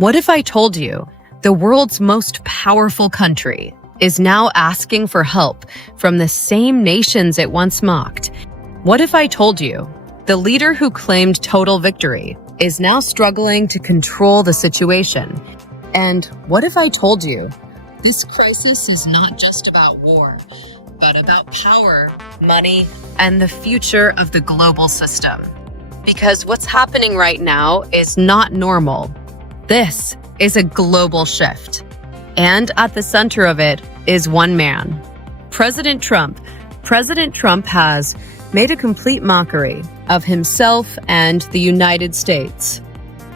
What if I told you the world's most powerful country is now asking for help from the same nations it once mocked? What if I told you the leader who claimed total victory is now struggling to control the situation? And what if I told you this crisis is not just about war, but about power, money, and the future of the global system? Because what's happening right now is not normal. This is a global shift. And at the center of it is one man, President Trump. President Trump has made a complete mockery of himself and the United States.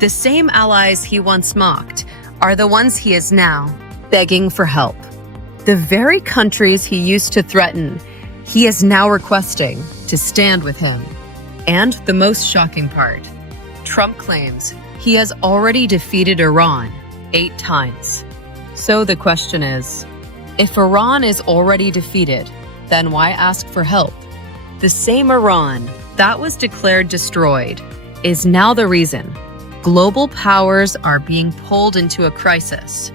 The same allies he once mocked are the ones he is now begging for help. The very countries he used to threaten, he is now requesting to stand with him. And the most shocking part, Trump claims he has already defeated Iran 8 times. So the question is, if Iran is already defeated, then why ask for help? The same Iran that was declared destroyed is now the reason global powers are being pulled into a crisis.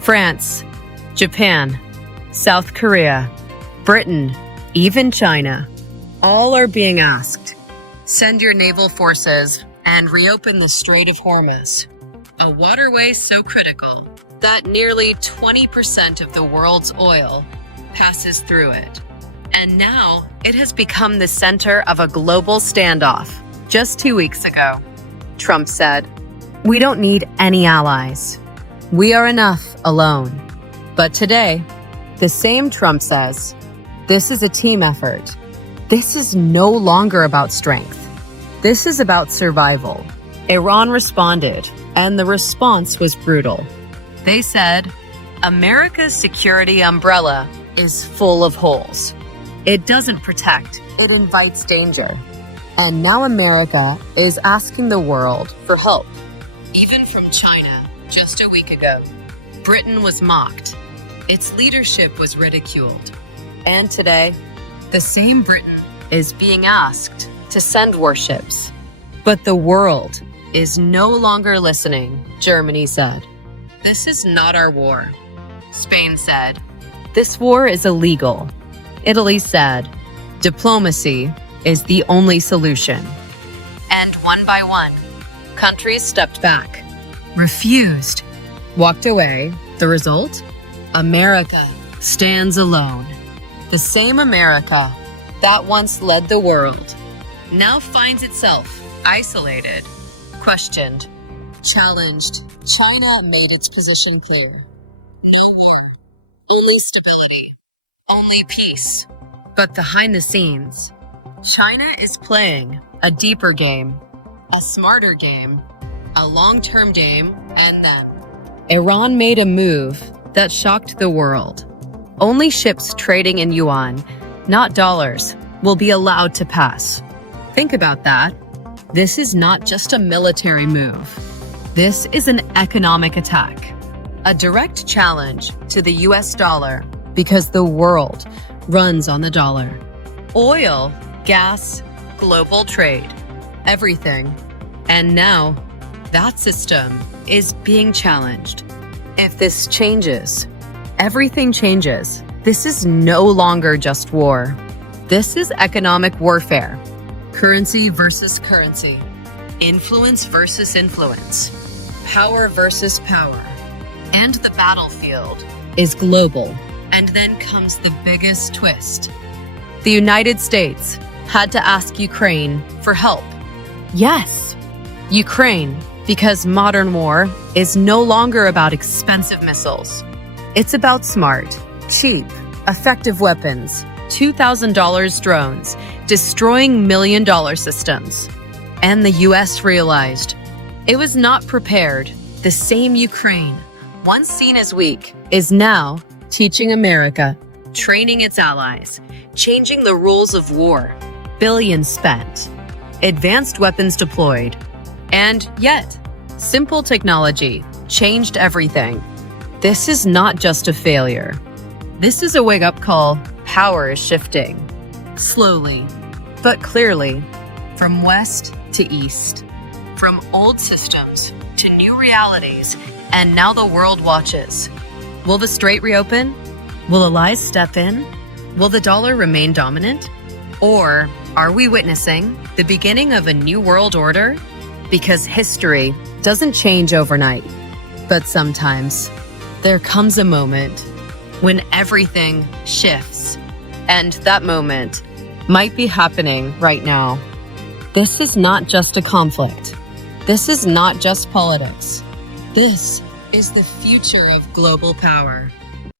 France, Japan, South Korea, Britain, even China, all are being asked, send your naval forces and reopen the Strait of Hormuz, a waterway so critical that nearly 20% of the world's oil passes through it. And now it has become the center of a global standoff. Just 2 weeks ago, Trump said, "We don't need any allies. We are enough alone." But today, the same Trump says, this is a team effort. This is no longer about strength. This is about survival. Iran responded, and the response was brutal. They said, America's security umbrella is full of holes. It doesn't protect, it invites danger. And now America is asking the world for help. Even from China, just a week ago, Britain was mocked. Its leadership was ridiculed. And today, the same Britain is being asked to send warships. But the world is no longer listening, Germany said. This is not our war. Spain said, this war is illegal. Italy said, diplomacy is the only solution. And one by one, countries stepped back, refused, walked away. The result? America stands alone. The same America that once led the world now finds itself isolated, questioned, challenged. China made its position clear. No war, only stability, only peace. But behind the scenes, China is playing a deeper game, a smarter game, a long-term game, and then Iran made a move that shocked the world. Only ships trading in yuan, not dollars, will be allowed to pass. Think about that. This is not just a military move. This is an economic attack, a direct challenge to the US dollar because the world runs on the dollar. Oil, gas, global trade, everything. And now that system is being challenged. If this changes, everything changes. This is no longer just war. This is economic warfare. Currency versus currency. Influence versus influence. Power versus power. And the battlefield is global. And then comes the biggest twist. The United States had to ask Ukraine for help. Yes, Ukraine, because modern war is no longer about expensive missiles. It's about smart, cheap, effective weapons, $2,000 drones, destroying million-dollar systems. And the US realized it was not prepared. The same Ukraine, once seen as weak, is now teaching America, training its allies, changing the rules of war, billions spent, advanced weapons deployed, and yet, simple technology changed everything. This is not just a failure. This is a wake-up call. Power is shifting, slowly, but clearly, from west to east, from old systems to new realities, and now the world watches. Will the strait reopen? Will allies step in? Will the dollar remain dominant? Or are we witnessing the beginning of a new world order? Because history doesn't change overnight, but sometimes there comes a moment when everything shifts, and that moment might be happening right now. This is not just a conflict. This is not just politics. This is the future of global power.